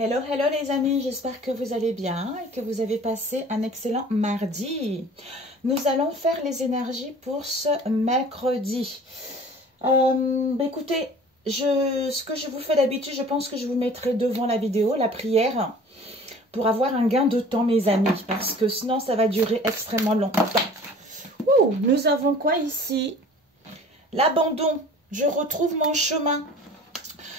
Hello, hello les amis, j'espère que vous allez bien et que vous avez passé un excellent mardi. Nous allons faire les énergies pour ce mercredi. Écoutez, ce que je vous fais d'habitude, je pense que je vous mettrai devant la vidéo, la prière, pour avoir un gain de temps mes amis, parce que sinon ça va durer extrêmement longtemps. Nous avons quoi ici? L'abandon, je retrouve mon chemin.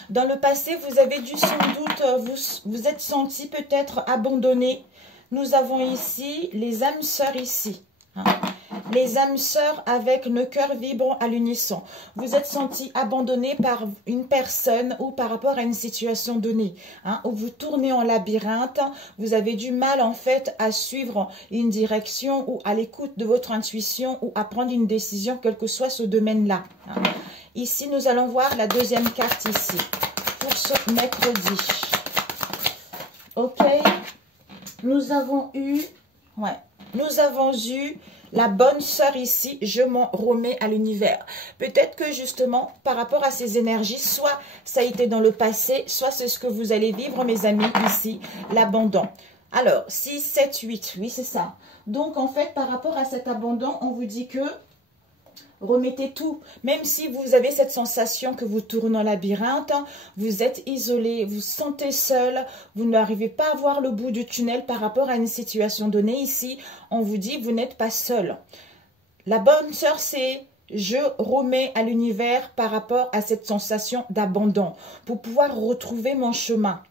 Dans le passé, vous avez dû sans doute, vous êtes senti peut-être abandonné. Nous avons ici les âmes sœurs ici. Les âmes sœurs avec le cœur vibrant à l'unisson. Vous êtes senti abandonné par une personne ou par rapport à une situation donnée. Où vous tournez en labyrinthe, vous avez du mal en fait à suivre une direction ou à l'écoute de votre intuition ou à prendre une décision, quel que soit ce domaine-là. Ici, nous allons voir la deuxième carte ici, pour ce mercredi. Ok, nous avons eu la bonne sœur ici, je m'en remets à l'univers. Peut-être que justement, par rapport à ces énergies, soit ça a été dans le passé, soit c'est ce que vous allez vivre, mes amis, ici, l'abandon. Alors, 6, 7, 8, oui, c'est ça. Donc, en fait, par rapport à cet abandon, on vous dit que remettez tout, même si vous avez cette sensation que vous tournez en labyrinthe, vous êtes isolé, vous sentez seul, vous n'arrivez pas à voir le bout du tunnel par rapport à une situation donnée. Ici, on vous dit vous n'êtes pas seul. La bonne sœur, c'est je remets à l'univers par rapport à cette sensation d'abandon pour pouvoir retrouver mon chemin.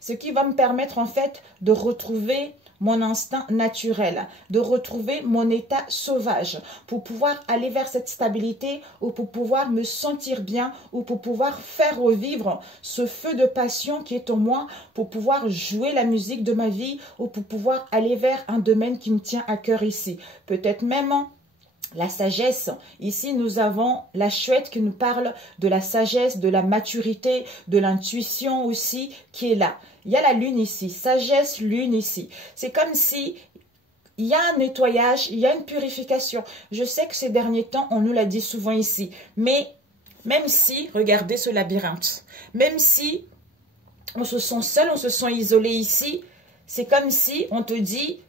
Ce qui va me permettre en fait de retrouver mon instinct naturel, de retrouver mon état sauvage, pour pouvoir aller vers cette stabilité ou pour pouvoir me sentir bien ou pour pouvoir faire revivre ce feu de passion qui est en moi, pour pouvoir jouer la musique de ma vie ou pour pouvoir aller vers un domaine qui me tient à cœur ici. Peut-être même la sagesse. Ici, nous avons la chouette qui nous parle de la sagesse, de la maturité, de l'intuition aussi qui est là. Il y a la lune ici, sagesse, lune ici. C'est comme si il y a un nettoyage, il y a une purification. Je sais que ces derniers temps, on nous l'a dit souvent ici. Mais même si, regardez ce labyrinthe, même si on se sent seul, on se sent isolé ici, c'est comme si on te dit,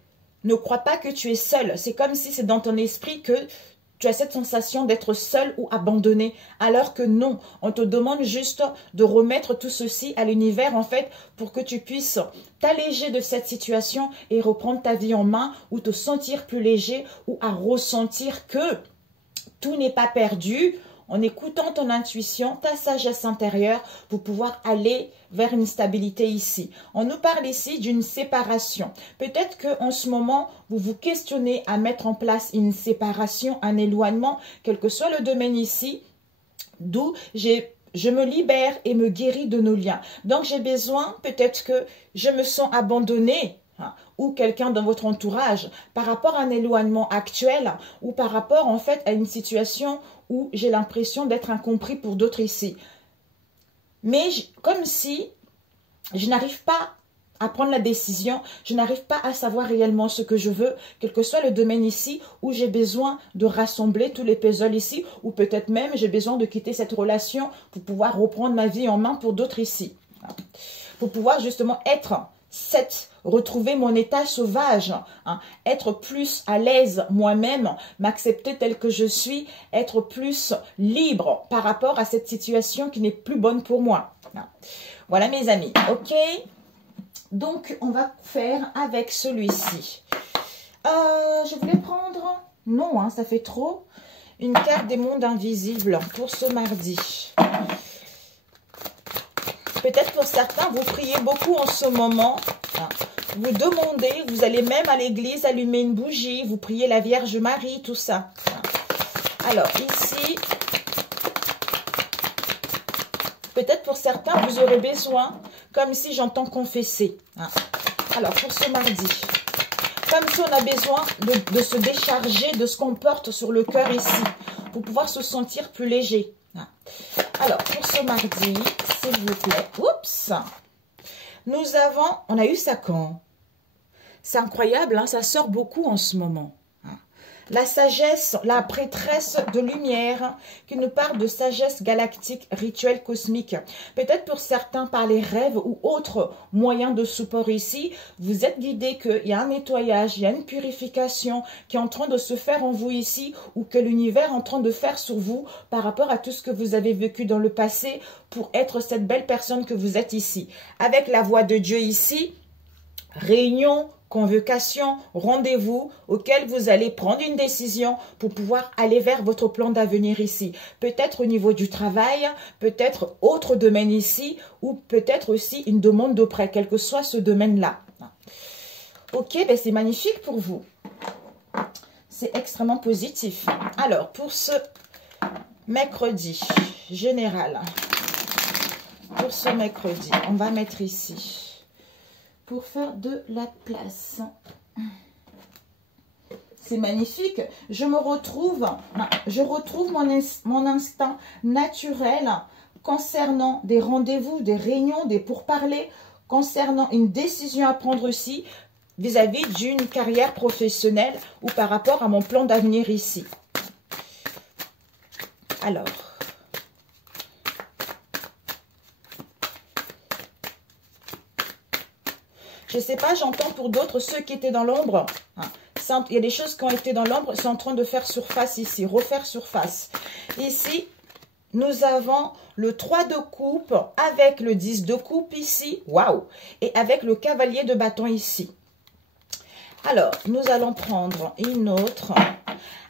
ne crois pas que tu es seul. C'est comme si c'est dans ton esprit que tu as cette sensation d'être seul ou abandonné, alors que non, on te demande juste de remettre tout ceci à l'univers en fait pour que tu puisses t'alléger de cette situation et reprendre ta vie en main ou te sentir plus léger ou à ressentir que tout n'est pas perdu en écoutant ton intuition, ta sagesse intérieure pour pouvoir aller vers une stabilité ici. On nous parle ici d'une séparation. Peut-être qu'en ce moment, vous vous questionnez à mettre en place une séparation, un éloignement, quel que soit le domaine ici, d'où je me libère et me guéris de nos liens. Donc, j'ai besoin, peut-être que je me sens abandonnée, ou quelqu'un dans votre entourage par rapport à un éloignement actuel ou par rapport en fait à une situation où j'ai l'impression d'être incompris pour d'autres ici. Mais comme si je n'arrive pas à prendre la décision, je n'arrive pas à savoir réellement ce que je veux, quel que soit le domaine ici où j'ai besoin de rassembler tous les puzzles ici ou peut-être même j'ai besoin de quitter cette relation pour pouvoir reprendre ma vie en main pour d'autres ici. Pour pouvoir justement retrouver mon état sauvage, être plus à l'aise moi-même, m'accepter tel que je suis, être plus libre par rapport à cette situation qui n'est plus bonne pour moi. Voilà mes amis, ok? Donc, on va faire avec celui-ci. Je voulais prendre, non, ça fait trop, une carte des mondes invisibles pour ce mardi. Peut-être pour certains, vous priez beaucoup en ce moment. Vous demandez, vous allez même à l'église allumer une bougie, vous priez la Vierge Marie, tout ça. Alors ici, peut-être pour certains, vous aurez besoin, comme si j'entends confesser. Alors pour ce mardi, comme si on a besoin de se décharger de ce qu'on porte sur le cœur ici, pour pouvoir se sentir plus léger. Alors pour ce mardi, s'il vous plaît, oups, on a eu ça quand? C'est incroyable, ça sort beaucoup en ce moment. la sagesse, la prêtresse de lumière, qui nous parle de sagesse galactique, rituel cosmique. Peut-être pour certains par les rêves ou autres moyens de support ici, vous êtes guidé qu'il y a un nettoyage, il y a une purification qui est en train de se faire en vous ici, ou que l'univers est en train de faire sur vous par rapport à tout ce que vous avez vécu dans le passé pour être cette belle personne que vous êtes ici. Avec la voix de Dieu ici, réunion, convocation, rendez-vous auquel vous allez prendre une décision pour pouvoir aller vers votre plan d'avenir ici. Peut-être au niveau du travail, peut-être autre domaine ici, ou peut-être aussi une demande de prêt, quel que soit ce domaine-là. Ok, ben c'est magnifique pour vous. C'est extrêmement positif. Alors, pour ce mercredi général, pour ce mercredi, on va mettre ici. Pour faire de la place. C'est magnifique. Je retrouve mon instinct naturel concernant des rendez-vous, des réunions, des pourparlers, concernant une décision à prendre ici vis-à-vis d'une carrière professionnelle ou par rapport à mon plan d'avenir ici. Alors, je ne sais pas, j'entends pour d'autres, ceux qui étaient dans l'ombre. Il y a des choses qui ont été dans l'ombre, sont en train de faire surface ici, refaire surface. Ici, nous avons le 3 de coupe avec le 10 de coupe ici. Waouh! Et avec le cavalier de bâton ici. Alors, nous allons prendre une autre.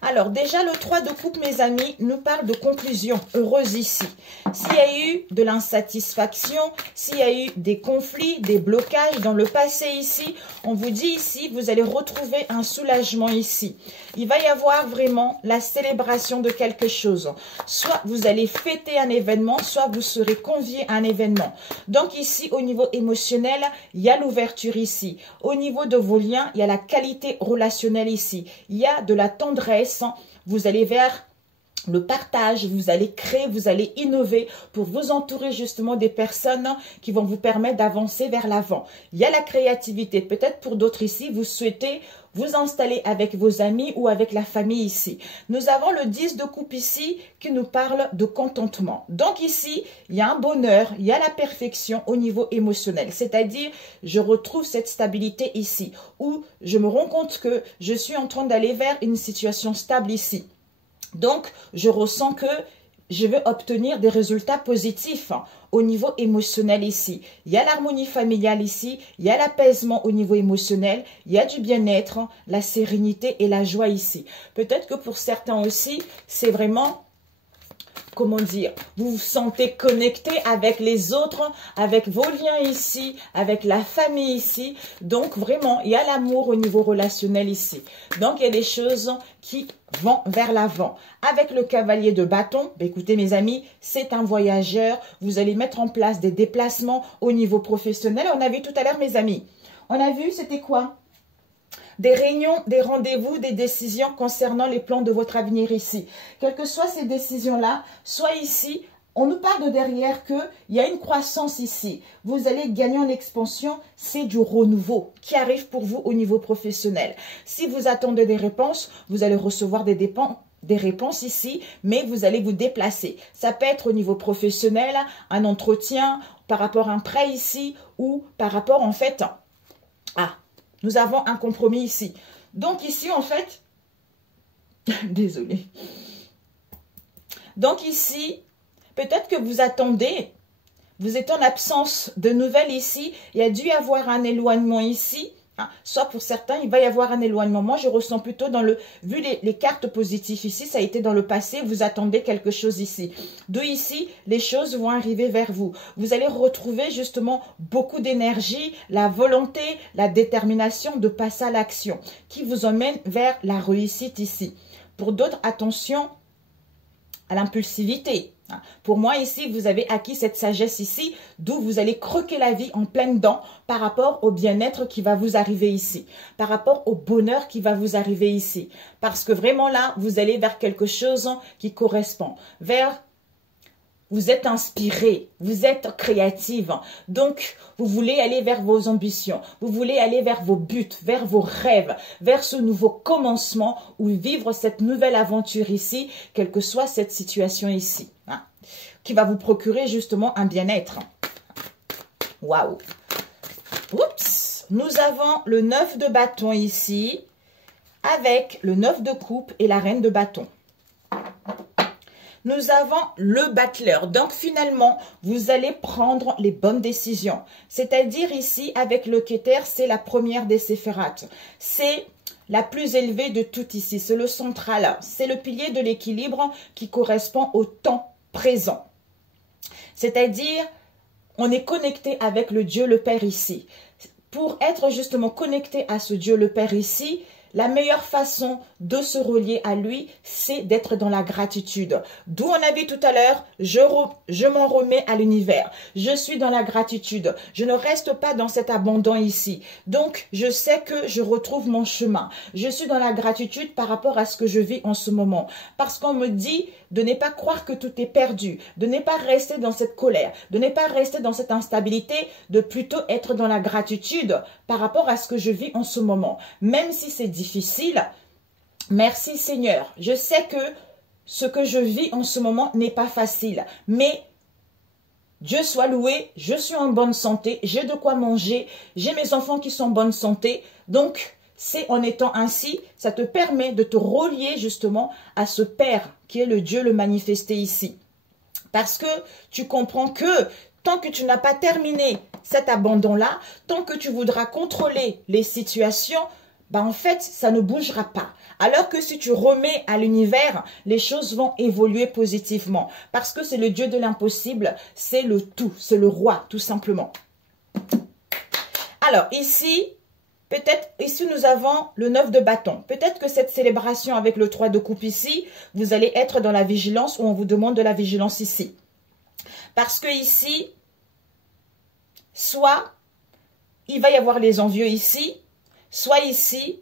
Alors, déjà, le 3 de coupe, mes amis, nous parle de conclusion heureuse ici. S'il y a eu de l'insatisfaction, s'il y a eu des conflits, des blocages dans le passé ici, on vous dit ici, vous allez retrouver un soulagement ici. Il va y avoir vraiment la célébration de quelque chose. Soit vous allez fêter un événement, soit vous serez convié à un événement. Donc ici, au niveau émotionnel, il y a l'ouverture ici. Au niveau de vos liens, il y a la qualité relationnelle ici. Il y a de la tendresse. Vous allez vers le partage, vous allez créer, vous allez innover pour vous entourer justement des personnes qui vont vous permettre d'avancer vers l'avant. Il y a la créativité. Peut-être pour d'autres ici, vous souhaitez vous installer avec vos amis ou avec la famille ici. Nous avons le 10 de coupe ici qui nous parle de contentement. Donc ici, il y a un bonheur, il y a la perfection au niveau émotionnel. C'est-à-dire, je retrouve cette stabilité ici où je me rends compte que je suis en train d'aller vers une situation stable ici. Donc, je ressens que je vais obtenir des résultats positifs au niveau émotionnel ici. Il y a l'harmonie familiale ici, il y a l'apaisement au niveau émotionnel, il y a du bien-être, la sérénité et la joie ici. Peut-être que pour certains aussi, c'est vraiment... Comment dire, vous vous sentez connecté avec les autres, avec vos liens ici, avec la famille ici. Donc, vraiment, il y a l'amour au niveau relationnel ici. Donc, il y a des choses qui vont vers l'avant. Avec le cavalier de bâton, écoutez mes amis, c'est un voyageur. Vous allez mettre en place des déplacements au niveau professionnel. On a vu tout à l'heure, mes amis. On a vu, c'était quoi ? Des réunions, des rendez-vous, des décisions concernant les plans de votre avenir ici. Quelles que soient ces décisions-là, soit ici, on nous parle de derrière qu'il y a une croissance ici. Vous allez gagner en expansion, c'est du renouveau qui arrive pour vous au niveau professionnel. Si vous attendez des réponses, vous allez recevoir des réponses ici, mais vous allez vous déplacer. Ça peut être au niveau professionnel, un entretien, par rapport à un prêt ici, ou par rapport en fait à... Nous avons un compromis ici. Donc ici, en fait, désolée. Donc ici, peut-être que vous attendez, vous êtes en absence de nouvelles ici. Il y a dû y avoir un éloignement ici. Soit pour certains, il va y avoir un éloignement. Moi, je ressens plutôt dans le... Vu les cartes positives ici, ça a été dans le passé, vous attendez quelque chose ici. D'où ici, les choses vont arriver vers vous. Vous allez retrouver justement beaucoup d'énergie, la volonté, la détermination de passer à l'action qui vous emmène vers la réussite ici. Pour d'autres, attention à l'impulsivité. Pour moi, ici, vous avez acquis cette sagesse ici, d'où vous allez croquer la vie en pleine dents par rapport au bien-être qui va vous arriver ici, par rapport au bonheur qui va vous arriver ici. Parce que vraiment là, vous allez vers quelque chose qui correspond, vers vous êtes inspiré, vous êtes créative. Donc, vous voulez aller vers vos ambitions, vous voulez aller vers vos buts, vers vos rêves, vers ce nouveau commencement ou vivre cette nouvelle aventure ici, quelle que soit cette situation ici, hein, qui va vous procurer justement un bien-être. Waouh! Oups! Nous avons le 9 de bâton ici, avec le 9 de coupe et la reine de bâton. Nous avons le battleur. Donc, finalement, vous allez prendre les bonnes décisions. C'est-à-dire ici, avec le Keter, c'est la première des séphérates. C'est la plus élevée de toutes ici. C'est le central. C'est le pilier de l'équilibre qui correspond au temps présent. C'est-à-dire, on est connecté avec le Dieu le Père ici. Pour être justement connecté à ce Dieu le Père ici, la meilleure façon de se relier à lui, c'est d'être dans la gratitude. D'où on a vu tout à l'heure, je m'en remets à l'univers. Je suis dans la gratitude. Je ne reste pas dans cet abandon ici. Donc, je sais que je retrouve mon chemin. Je suis dans la gratitude par rapport à ce que je vis en ce moment. Parce qu'on me dit de ne pas croire que tout est perdu, de ne pas rester dans cette colère, de ne pas rester dans cette instabilité, de plutôt être dans la gratitude par rapport à ce que je vis en ce moment. Même si c'est difficile, merci Seigneur. Je sais que ce que je vis en ce moment n'est pas facile, mais Dieu soit loué, je suis en bonne santé, j'ai de quoi manger, j'ai mes enfants qui sont en bonne santé, donc c'est en étant ainsi, ça te permet de te relier justement à ce Père qui est le Dieu le manifesté ici. Parce que tu comprends que tant que tu n'as pas terminé cet abandon-là, tant que tu voudras contrôler les situations, ben en fait, ça ne bougera pas. Alors que si tu remets à l'univers, les choses vont évoluer positivement. Parce que c'est le Dieu de l'impossible, c'est le tout, c'est le roi, tout simplement. Alors, ici, peut-être, ici, nous avons le 9 de bâton. Peut-être que cette célébration avec le 3 de coupe ici, vous allez être dans la vigilance ou on vous demande de la vigilance ici. Parce que ici, soit il va y avoir les envieux ici, soit ici,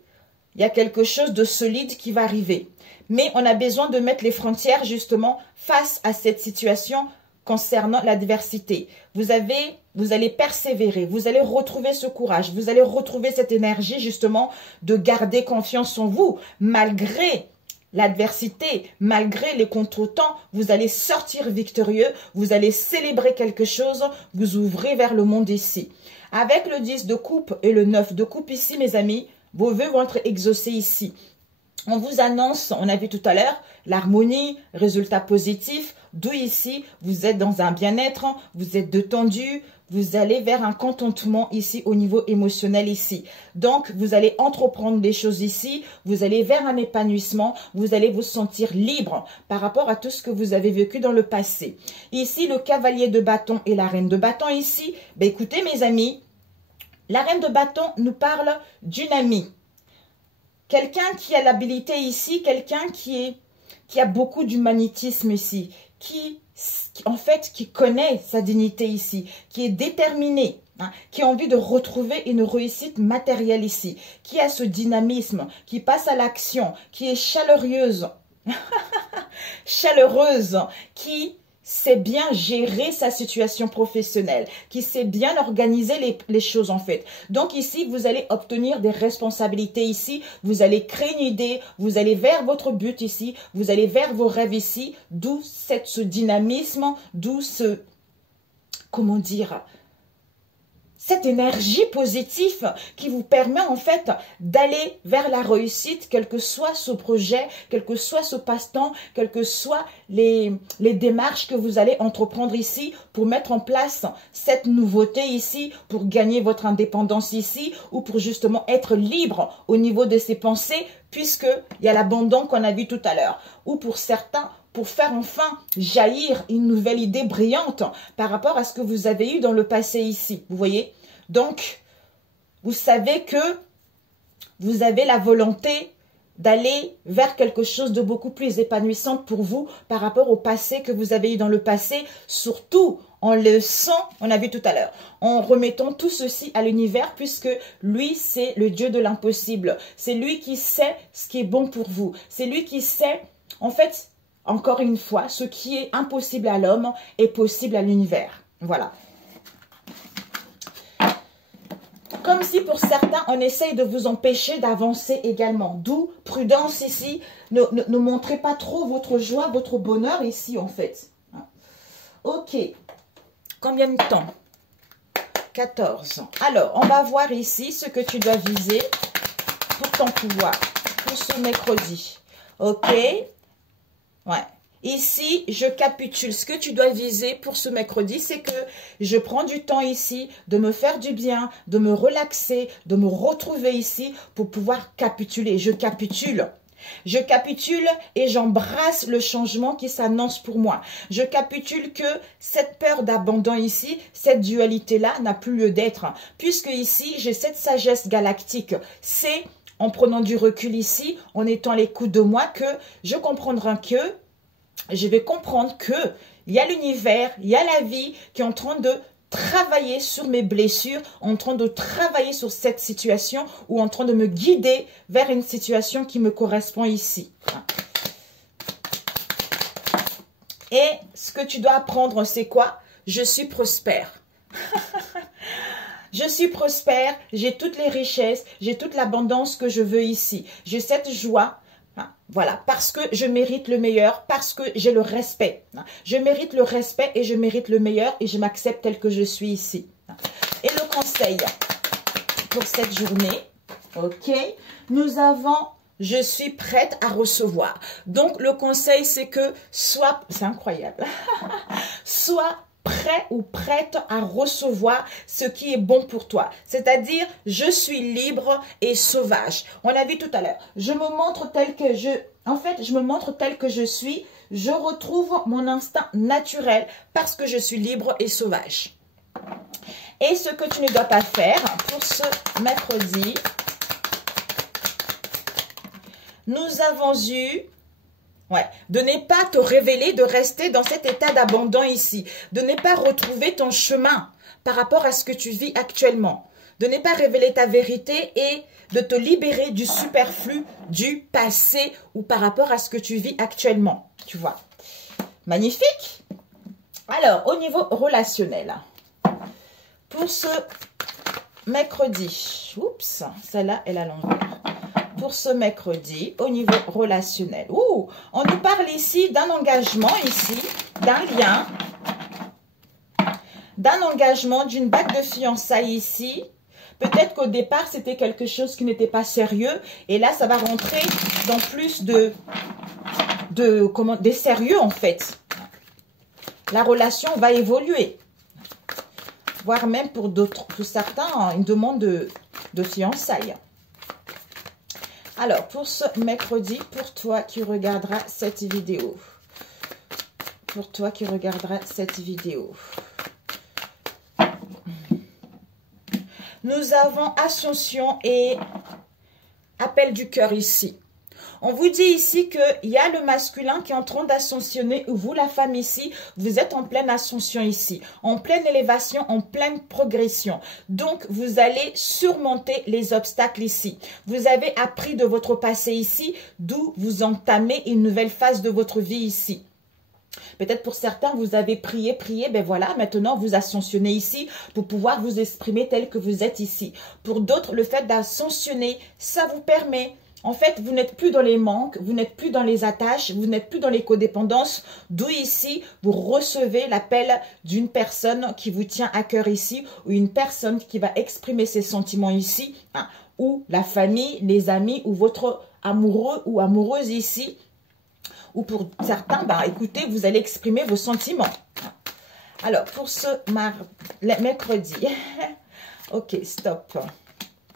il y a quelque chose de solide qui va arriver. Mais on a besoin de mettre les frontières justement face à cette situation concernant l'adversité. Vous allez persévérer, vous allez retrouver ce courage, vous allez retrouver cette énergie justement de garder confiance en vous malgré l'adversité, malgré les contretemps, vous allez sortir victorieux, vous allez célébrer quelque chose, vous ouvrez vers le monde ici. Avec le 10 de coupe et le 9 de coupe ici, mes amis, vos vœux vont être exaucés ici. On vous annonce, on a vu tout à l'heure, l'harmonie, résultat positif, d'où ici, vous êtes dans un bien-être, vous êtes détendu, vous allez vers un contentement ici au niveau émotionnel ici. Donc, vous allez entreprendre des choses ici, vous allez vers un épanouissement, vous allez vous sentir libre par rapport à tout ce que vous avez vécu dans le passé. Ici, le cavalier de bâton et la reine de bâton ici, ben écoutez mes amis, la reine de bâton nous parle d'une amie. Quelqu'un qui a l'habilité ici, quelqu'un qui a beaucoup d'humanitisme ici, qui connaît sa dignité ici, qui est déterminé, hein, qui a envie de retrouver une réussite matérielle ici, qui a ce dynamisme, qui passe à l'action, qui est chaleureuse, qui sait bien gérer sa situation professionnelle, qui sait bien organiser les choses en fait. Donc ici, vous allez obtenir des responsabilités ici, vous allez créer une idée, vous allez vers votre but ici, vous allez vers vos rêves ici, d'où ce dynamisme, d'où ce, comment dire, cette énergie positive qui vous permet en fait d'aller vers la réussite, quel que soit ce projet, quel que soit ce passe-temps, quelles que soient les démarches que vous allez entreprendre ici pour mettre en place cette nouveauté ici, pour gagner votre indépendance ici ou pour justement être libre au niveau de ses pensées puisqu'il y a l'abandon qu'on a vu tout à l'heure. Ou pour certains, pour faire enfin jaillir une nouvelle idée brillante par rapport à ce que vous avez eu dans le passé ici. Vous voyez? Donc, vous savez que vous avez la volonté d'aller vers quelque chose de beaucoup plus épanouissant pour vous par rapport au passé que vous avez eu dans le passé, surtout en le sent, on a vu tout à l'heure, en remettant tout ceci à l'univers puisque lui, c'est le Dieu de l'impossible. C'est lui qui sait ce qui est bon pour vous. C'est lui qui sait, en fait, encore une fois, ce qui est impossible à l'homme est possible à l'univers. Voilà. Comme si pour certains, on essaye de vous empêcher d'avancer également. D'où prudence ici. Ne montrez pas trop votre joie, votre bonheur ici en fait. Ok. Combien de temps? 14. Alors, on va voir ici ce que tu dois viser pour ton pouvoir. Pour ce mercredi. Ok. Ouais. Ici, je capitule. Ce que tu dois viser pour ce mercredi, c'est que je prends du temps ici de me faire du bien, de me relaxer, de me retrouver ici pour pouvoir capituler. Je capitule. Je capitule et j'embrasse le changement qui s'annonce pour moi. Je capitule que cette peur d'abandon ici, cette dualité-là n'a plus lieu d'être. Puisque ici, j'ai cette sagesse galactique. C'est en prenant du recul ici, en étant à l'écoute de moi, que je comprendrai que je vais comprendre que il y a l'univers, il y a la vie qui est en train de travailler sur mes blessures, en train de travailler sur cette situation ou en train de me guider vers une situation qui me correspond ici. Et ce que tu dois apprendre, c'est quoi? Je suis prospère. Je suis prospère, j'ai toutes les richesses, j'ai toute l'abondance que je veux ici. J'ai cette joie. Voilà, parce que je mérite le meilleur, parce que j'ai le respect. Je mérite le respect et je mérite le meilleur et je m'accepte tel que je suis ici. Et le conseil pour cette journée, ok, nous avons, je suis prête à recevoir. Donc, le conseil, c'est que sois, c'est incroyable, sois prêt ou prête à recevoir ce qui est bon pour toi. C'est-à-dire, je suis libre et sauvage. On l'a vu tout à l'heure. Je me montre tel que je me montre tel que je suis. Je retrouve mon instinct naturel parce que je suis libre et sauvage. Et ce que tu ne dois pas faire pour ce mercredi, nous avons eu... Ouais, de ne pas te révéler, de rester dans cet état d'abandon ici. De ne pas retrouver ton chemin par rapport à ce que tu vis actuellement. De ne pas révéler ta vérité et de te libérer du superflu, du passé ou par rapport à ce que tu vis actuellement. Tu vois. Magnifique. Alors, au niveau relationnel, pour ce mercredi, oups, celle-là, elle a l'envers. Pour ce mercredi, au niveau relationnel. Ouh, on nous parle ici d'un engagement, ici, d'un lien, d'un engagement, d'une bague de fiançailles ici. Peut-être qu'au départ, c'était quelque chose qui n'était pas sérieux. Et là, ça va rentrer dans plus des sérieux, en fait. La relation va évoluer. Voire même pour d'autres, pour certains, une demande de fiançailles. Alors, pour ce mercredi, pour toi qui regarderas cette vidéo. Pour toi qui regarderas cette vidéo. Nous avons Ascension et Appel du cœur ici. On vous dit ici qu'il y a le masculin qui est en train d'ascensionner. Vous, la femme ici, vous êtes en pleine ascension ici. En pleine élévation, en pleine progression. Donc, vous allez surmonter les obstacles ici. Vous avez appris de votre passé ici, d'où vous entamez une nouvelle phase de votre vie ici. Peut-être pour certains, vous avez prié, ben voilà, maintenant vous ascensionnez ici pour pouvoir vous exprimer tel que vous êtes ici. Pour d'autres, le fait d'ascensionner, ça vous permet... En fait, vous n'êtes plus dans les manques, vous n'êtes plus dans les attaches, vous n'êtes plus dans les codépendances. D'où ici, vous recevez l'appel d'une personne qui vous tient à cœur ici, ou une personne qui va exprimer ses sentiments ici, hein, ou la famille, les amis, ou votre amoureux ou amoureuse ici. Ou pour certains, ben, écoutez, vous allez exprimer vos sentiments. Alors, pour ce mercredi, ok, stop.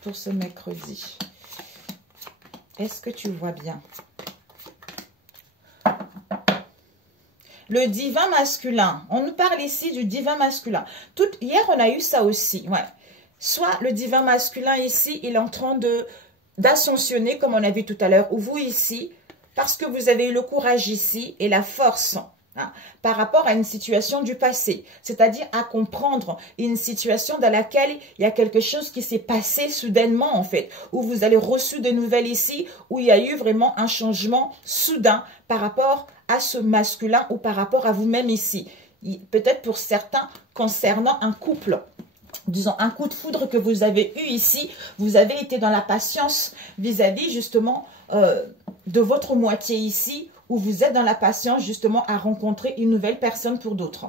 Pour ce mercredi. Est-ce que tu vois bien? Le divin masculin. On nous parle ici du divin masculin. Hier, on a eu ça aussi. Ouais. Soit le divin masculin ici, il est en train d'ascensionner, comme on a vu tout à l'heure, ou vous ici, parce que vous avez eu le courage ici et la force par rapport à une situation du passé, c'est-à-dire à comprendre une situation dans laquelle il y a quelque chose qui s'est passé soudainement en fait, où vous avez reçu des nouvelles ici, où il y a eu vraiment un changement soudain par rapport à ce masculin ou par rapport à vous-même ici. Peut-être pour certains concernant un couple. Disons, un coup de foudre que vous avez eu ici, vous avez été dans la patience vis-à-vis justement de votre moitié ici, où vous êtes dans la patience justement à rencontrer une nouvelle personne pour d'autres.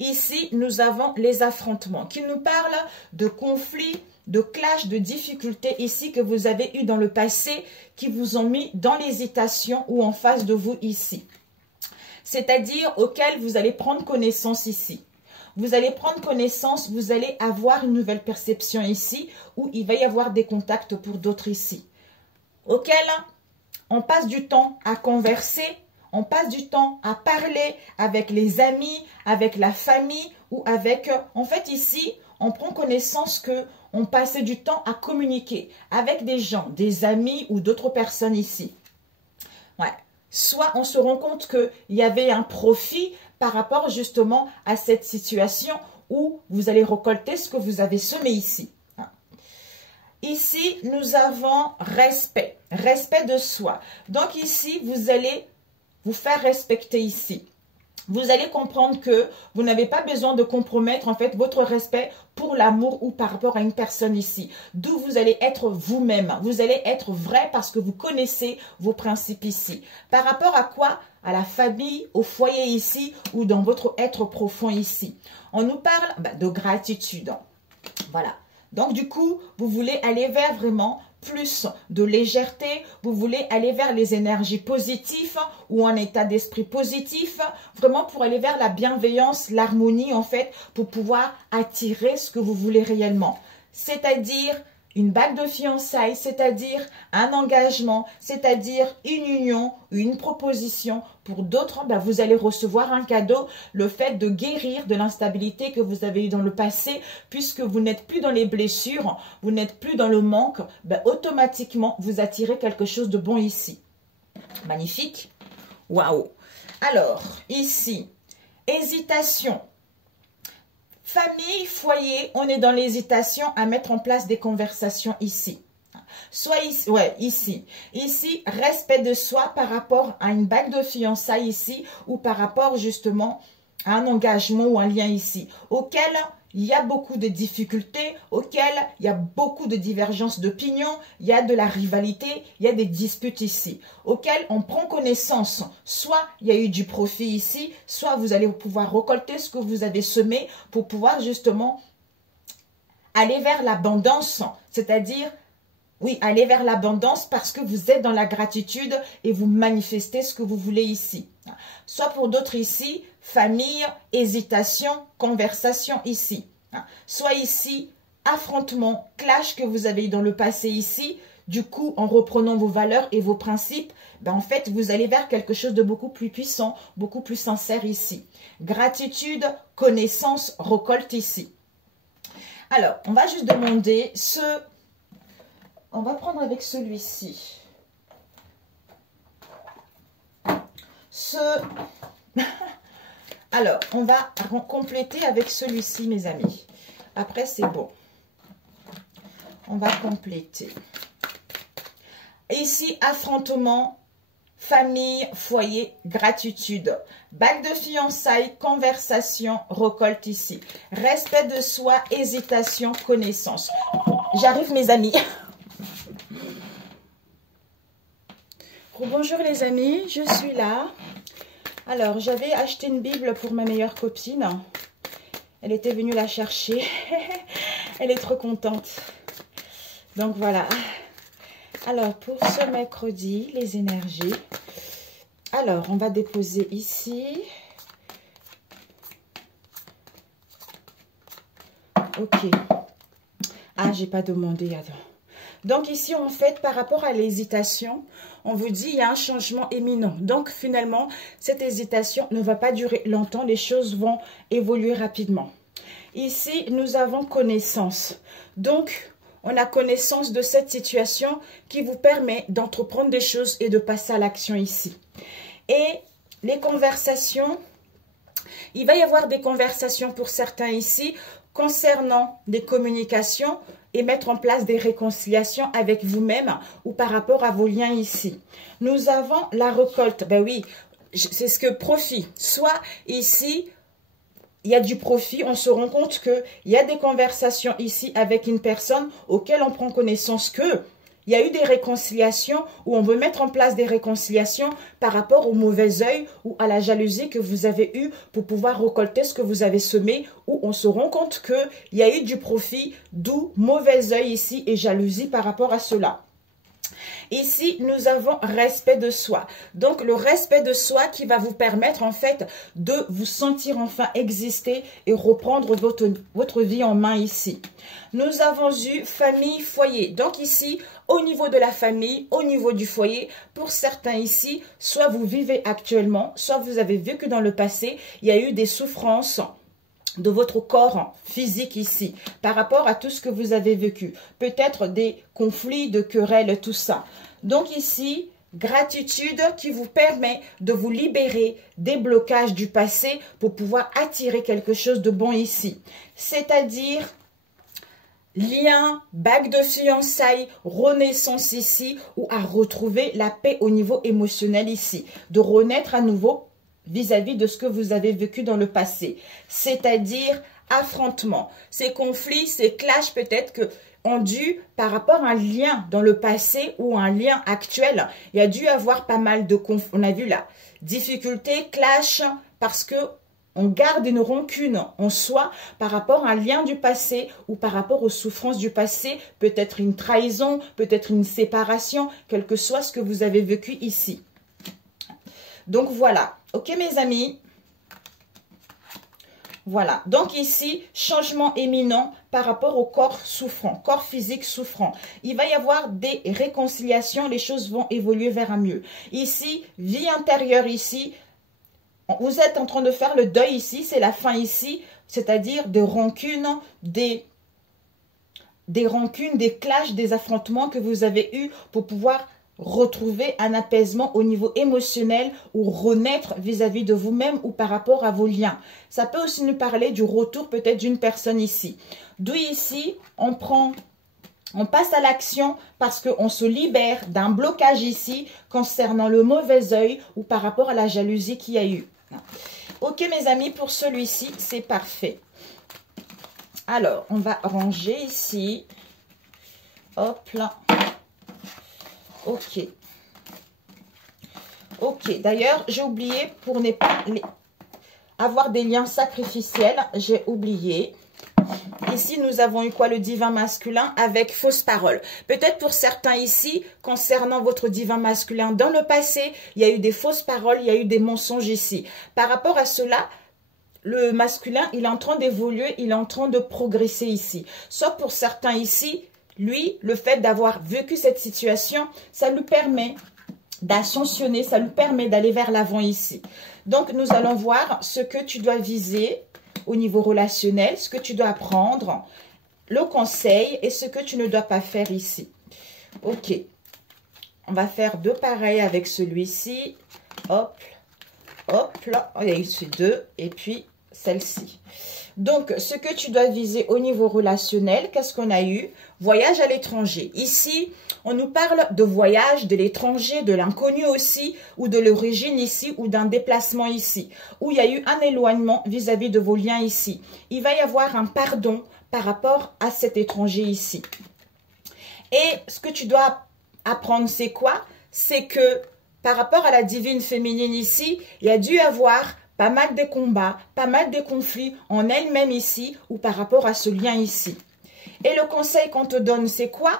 Ici, nous avons les affrontements qui nous parlent de conflits, de clashs, de difficultés ici que vous avez eu dans le passé, qui vous ont mis dans l'hésitation ou en face de vous ici. C'est-à-dire auquel vous allez prendre connaissance ici. Vous allez prendre connaissance, vous allez avoir une nouvelle perception ici, où il va y avoir des contacts pour d'autres ici. Auquel on passe du temps à converser, on passe du temps à parler avec les amis, avec la famille ou avec... En fait, ici, on prend connaissance que on passait du temps à communiquer avec des gens, des amis ou d'autres personnes ici. Ouais. Soit on se rend compte qu'il y avait un profit par rapport justement à cette situation où vous allez récolter ce que vous avez semé ici. Ici, nous avons respect, respect de soi. Donc ici, vous allez vous faire respecter ici. Vous allez comprendre que vous n'avez pas besoin de compromettre en fait votre respect pour l'amour ou par rapport à une personne ici. D'où vous allez être vous-même. Vous allez être vrai parce que vous connaissez vos principes ici. Par rapport à quoi? À la famille, au foyer ici ou dans votre être profond ici. On nous parle de gratitude. Voilà. Donc, du coup, vous voulez aller vers vraiment plus de légèreté, vous voulez aller vers les énergies positives ou un état d'esprit positif, vraiment pour aller vers la bienveillance, l'harmonie en fait, pour pouvoir attirer ce que vous voulez réellement. C'est-à-dire une bague de fiançailles, c'est-à-dire un engagement, c'est-à-dire une union, une proposition. Pour d'autres, vous allez recevoir un cadeau, le fait de guérir de l'instabilité que vous avez eue dans le passé, puisque vous n'êtes plus dans les blessures, vous n'êtes plus dans le manque, automatiquement, vous attirez quelque chose de bon ici. Magnifique. Waouh. Alors, ici, hésitation. Famille, foyer, on est dans l'hésitation à mettre en place des conversations ici. Soit ici, ouais, ici. Ici, respect de soi par rapport à une bague de fiançailles ici ou par rapport justement à un engagement ou un lien ici, auquel il y a beaucoup de difficultés, auquel il y a beaucoup de divergences d'opinion, il y a de la rivalité, il y a des disputes ici, auquel on prend connaissance. Soit il y a eu du profit ici, soit vous allez pouvoir récolter ce que vous avez semé pour pouvoir justement aller vers l'abondance, c'est-à-dire, oui, aller vers l'abondance parce que vous êtes dans la gratitude et vous manifestez ce que vous voulez ici. Soit pour d'autres ici, famille, hésitation, conversation ici. Soit ici, affrontement, clash que vous avez eu dans le passé ici. Du coup, en reprenant vos valeurs et vos principes, en fait, vous allez vers quelque chose de beaucoup plus puissant, beaucoup plus sincère ici. Gratitude, connaissance, récolte ici. Alors, on va juste demander ce... On va prendre avec celui-ci. Alors, on va compléter avec celui-ci, mes amis. Après, c'est bon. On va compléter. Ici, affrontement, famille, foyer, gratitude. Bague de fiançailles, conversation, récolte ici. Respect de soi, hésitation, connaissance. J'arrive, mes amis. Bonjour les amis, je suis là. Alors, j'avais acheté une Bible pour ma meilleure copine. Elle était venue la chercher. Elle est trop contente. Donc voilà. Alors, pour ce mercredi, les énergies. Alors, on va déposer ici. Ok. Ah, j'ai pas demandé. Attends. Donc ici, en fait, par rapport à l'hésitation, on vous dit il y a un changement éminent. Donc finalement, cette hésitation ne va pas durer longtemps. Les choses vont évoluer rapidement. Ici, nous avons connaissance. Donc, on a connaissance de cette situation qui vous permet d'entreprendre des choses et de passer à l'action ici. Et les conversations, il va y avoir des conversations pour certains ici concernant des communications et mettre en place des réconciliations avec vous-même ou par rapport à vos liens ici. Nous avons la récolte. Ben oui, c'est ce que profit. Soit ici, il y a du profit, on se rend compte qu'il y a des conversations ici avec une personne auquel on prend connaissance que il y a eu des réconciliations ou on veut mettre en place des réconciliations par rapport au mauvais œil ou à la jalousie que vous avez eue pour pouvoir récolter ce que vous avez semé, ou on se rend compte qu'il y a eu du profit, d'où mauvais œil ici et jalousie par rapport à cela. Ici, nous avons respect de soi. Donc, le respect de soi qui va vous permettre, en fait, de vous sentir enfin exister et reprendre votre vie en main ici. Nous avons eu famille, foyer. Donc, ici, au niveau de la famille, au niveau du foyer, pour certains ici, soit vous vivez actuellement, soit vous avez vécu dans le passé, il y a eu des souffrances de votre corps physique ici, par rapport à tout ce que vous avez vécu. Peut-être des conflits, de querelles, tout ça. Donc ici, gratitude qui vous permet de vous libérer des blocages du passé pour pouvoir attirer quelque chose de bon ici. C'est-à-dire lien, bague de fiançailles, renaissance ici, ou à retrouver la paix au niveau émotionnel ici. De renaître à nouveau vis-à-vis de ce que vous avez vécu dans le passé. C'est-à-dire affrontement. Ces conflits, ces clashs peut-être que ont dû, par rapport à un lien dans le passé ou un lien actuel, il y a dû avoir pas mal de conflits. On a vu la difficulté, clash, parce que on garde une rancune en soi par rapport à un lien du passé ou par rapport aux souffrances du passé, peut-être une trahison, peut-être une séparation, quel que soit ce que vous avez vécu ici. Donc voilà, ok mes amis. Voilà, donc ici, changement éminent par rapport au corps souffrant, corps physique souffrant. Il va y avoir des réconciliations, les choses vont évoluer vers un mieux. Ici, vie intérieure ici, vous êtes en train de faire le deuil ici, c'est la fin ici, c'est-à-dire de rancunes, des rancunes, des clashs, des affrontements que vous avez eus pour pouvoir retrouver un apaisement au niveau émotionnel ou renaître vis-à-vis de vous-même ou par rapport à vos liens. Ça peut aussi nous parler du retour peut-être d'une personne ici. D'où ici, on passe à l'action parce qu'on se libère d'un blocage ici concernant le mauvais œil ou par rapport à la jalousie qu'il y a eu. Ok mes amis, pour celui-ci, c'est parfait. Alors, on va ranger ici. Hop là. Ok. Ok. D'ailleurs, j'ai oublié pour ne pas avoir des liens sacrificiels. J'ai oublié. Ici, nous avons eu quoi? Le divin masculin avec fausse parole. Peut-être pour certains ici, concernant votre divin masculin, dans le passé, il y a eu des fausses paroles, il y a eu des mensonges ici. Par rapport à cela, le masculin, il est en train d'évoluer, il est en train de progresser ici. Sauf pour certains ici, lui, le fait d'avoir vécu cette situation, ça lui permet d'ascensionner, ça lui permet d'aller vers l'avant ici. Donc, nous allons voir ce que tu dois viser au niveau relationnel, ce que tu dois apprendre, le conseil et ce que tu ne dois pas faire ici. Ok. On va faire deux pareils avec celui-ci. Hop, hop, là. Oh, il y a eu ces deux et puis celle-ci. Donc, ce que tu dois viser au niveau relationnel, qu'est-ce qu'on a eu? Voyage à l'étranger. Ici, on nous parle de voyage, de l'étranger, de l'inconnu aussi, ou de l'origine ici, ou d'un déplacement ici, où il y a eu un éloignement vis-à-vis de vos liens ici. Il va y avoir un pardon par rapport à cet étranger ici. Et ce que tu dois apprendre, c'est quoi? C'est que par rapport à la divine féminine ici, il y a dû avoir pas mal de combats, pas mal de conflits en elle-même ici ou par rapport à ce lien ici. Et le conseil qu'on te donne, c'est quoi?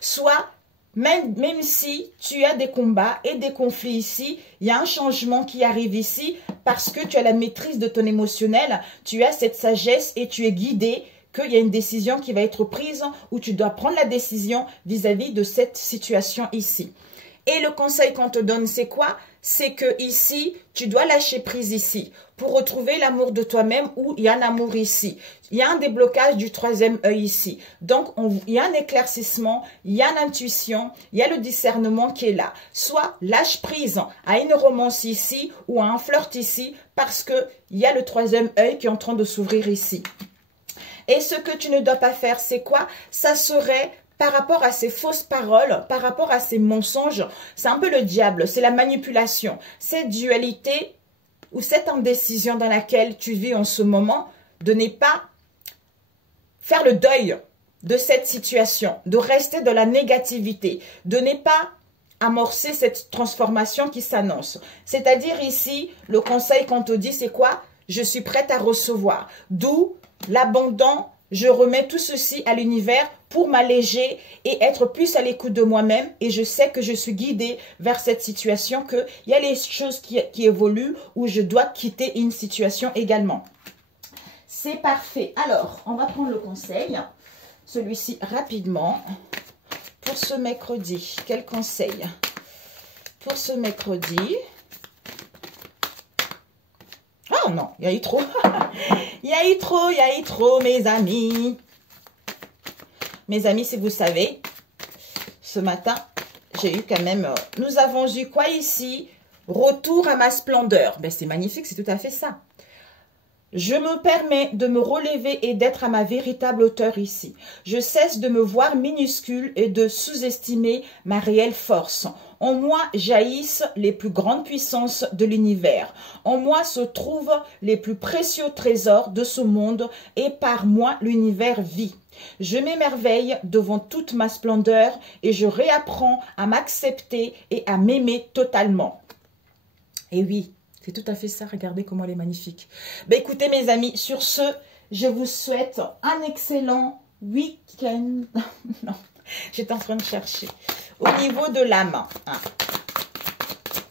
Soit, même si tu as des combats et des conflits ici, il y a un changement qui arrive ici parce que tu as la maîtrise de ton émotionnel, tu as cette sagesse et tu es guidé qu'il y a une décision qui va être prise ou tu dois prendre la décision vis-à-vis de cette situation ici. Et le conseil qu'on te donne, c'est quoi? C'est que ici, tu dois lâcher prise ici pour retrouver l'amour de toi-même où il y a un amour ici. Il y a un déblocage du troisième œil ici. Donc, il y a un éclaircissement, il y a l'intuition, il y a le discernement qui est là. Soit lâche prise à une romance ici ou à un flirt ici parce qu'il y a le troisième œil qui est en train de s'ouvrir ici. Et ce que tu ne dois pas faire, c'est quoi? Ça serait par rapport à ces fausses paroles, par rapport à ces mensonges, c'est un peu le diable, c'est la manipulation. Cette dualité ou cette indécision dans laquelle tu vis en ce moment, de ne pas faire le deuil de cette situation, de rester dans la négativité, de ne pas amorcer cette transformation qui s'annonce. C'est-à-dire ici, le conseil qu'on te dit, c'est quoi? Je suis prête à recevoir. D'où l'abondant, je remets tout ceci à l'univers pour m'alléger et être plus à l'écoute de moi-même. Et je sais que je suis guidée vers cette situation, qu'il y a les choses qui évoluent où je dois quitter une situation également. C'est parfait. Alors, on va prendre le conseil. Celui-ci rapidement. Pour ce mercredi, quel conseil? Pour ce mercredi. Oh non, il y a eu trop. Il y a eu trop, mes amis. Mes amis, si vous savez, ce matin, j'ai eu quand même... nous avons eu quoi ici? Retour à ma splendeur. Ben, c'est magnifique, c'est tout à fait ça. Je me permets de me relever et d'être à ma véritable hauteur ici. Je cesse de me voir minuscule et de sous-estimer ma réelle force. En moi jaillissent les plus grandes puissances de l'univers. En moi se trouvent les plus précieux trésors de ce monde et par moi l'univers vit. Je m'émerveille devant toute ma splendeur et je réapprends à m'accepter et à m'aimer totalement. Et oui, c'est tout à fait ça. Regardez comment elle est magnifique. Ben, écoutez mes amis, sur ce, je vous souhaite un excellent week-end. Non, j'étais en train de chercher. Au niveau de la main. Hein.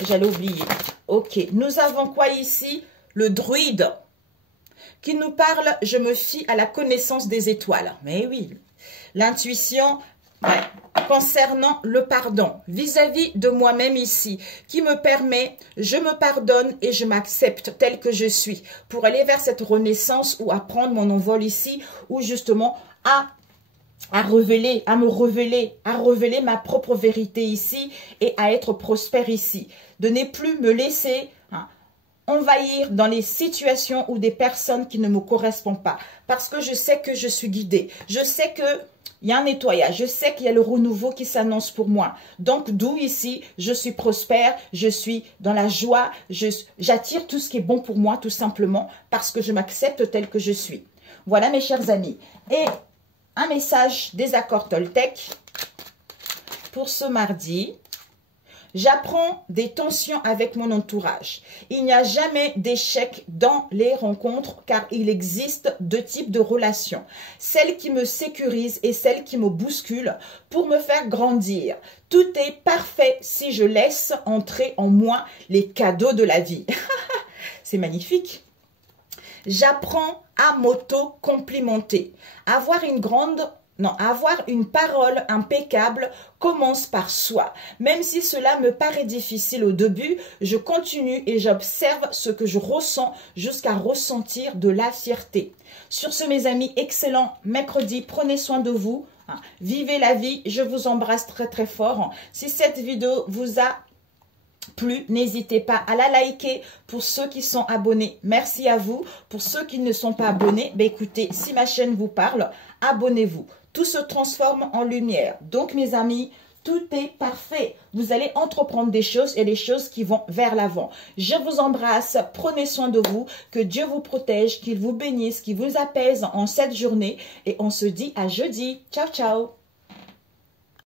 J'allais oublier. Ok, nous avons quoi ici? Le druide qui nous parle, je me fie à la connaissance des étoiles. Mais oui, l'intuition... Ouais. Concernant le pardon vis-à-vis de moi-même ici, qui me permet, je me pardonne et je m'accepte tel que je suis pour aller vers cette renaissance ou à prendre mon envol ici, ou justement à me révéler ma propre vérité ici et à être prospère ici, de ne plus me laisser envahir dans les situations ou des personnes qui ne me correspondent pas, parce que je sais que je suis guidée, je sais que il y a un nettoyage, je sais qu'il y a le renouveau qui s'annonce pour moi. Donc, d'où ici, je suis prospère, je suis dans la joie, j'attire tout ce qui est bon pour moi, tout simplement, parce que je m'accepte tel que je suis. Voilà, mes chers amis. Et un message des accords Toltec pour ce mardi. J'apprends des tensions avec mon entourage. Il n'y a jamais d'échec dans les rencontres car il existe deux types de relations. Celles qui me sécurisent et celles qui me bousculent pour me faire grandir. Tout est parfait si je laisse entrer en moi les cadeaux de la vie. C'est magnifique. J'apprends à m'auto-complimenter. Avoir une parole impeccable commence par soi. Même si cela me paraît difficile au début, je continue et j'observe ce que je ressens jusqu'à ressentir de la fierté. Sur ce, mes amis, excellent mercredi. Prenez soin de vous. Vivez la vie. Je vous embrasse très très fort. Si cette vidéo vous a plu, n'hésitez pas à la liker. Pour ceux qui sont abonnés, merci à vous. Pour ceux qui ne sont pas abonnés, ben écoutez, si ma chaîne vous parle, abonnez-vous. Tout se transforme en lumière. Donc, mes amis, tout est parfait. Vous allez entreprendre des choses et des choses qui vont vers l'avant. Je vous embrasse. Prenez soin de vous. Que Dieu vous protège, qu'il vous bénisse, qu'il vous apaise en cette journée. Et on se dit à jeudi. Ciao, ciao.